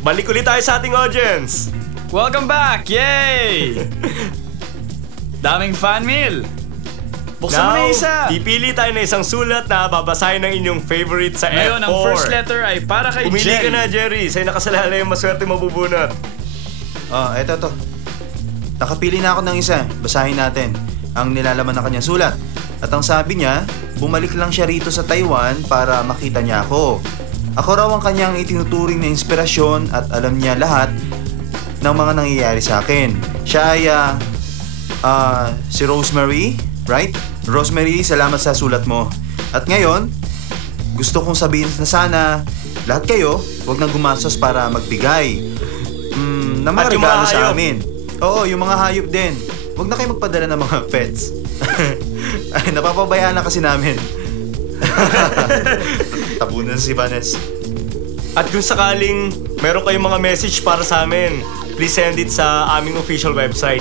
balik ulit tayo sa ating audience. Welcome back! Yay! Daming fan mail. Buksan mo na isa. Pipili tayo ng isang sulat na babasahin ng inyong favorite sa Ngayon, F4. ang first letter ay para kay Pumili Jerry. ka na, Jerry. Sa'yo nakasalalay yung maswerte mabubunot. Eto to. Nakapili na ako ng isa. Basahin natin ang nilalaman ng kanyang sulat. At ang sabi niya, bumalik lang siya rito sa Taiwan para makita niya ako. Ako raw ang kanyang itinuturing na inspirasyon at alam niya lahat ng mga nangyayari sa akin. Siya ay si Rosemary, right? Rosemary, salamat sa sulat mo. At ngayon, gusto kong sabihin na sana lahat kayo, huwag nang gumastos para magbigay ng mga At yung regalo mga sa hayop. amin. Oo, yung mga hayop din. Huwag na kayo magpadala ng mga pets. Ay, napapabayaan na kasi namin. Tabunan si Vanes. At kung sakaling meron kayong mga message para sa amin, please send it sa aming official website.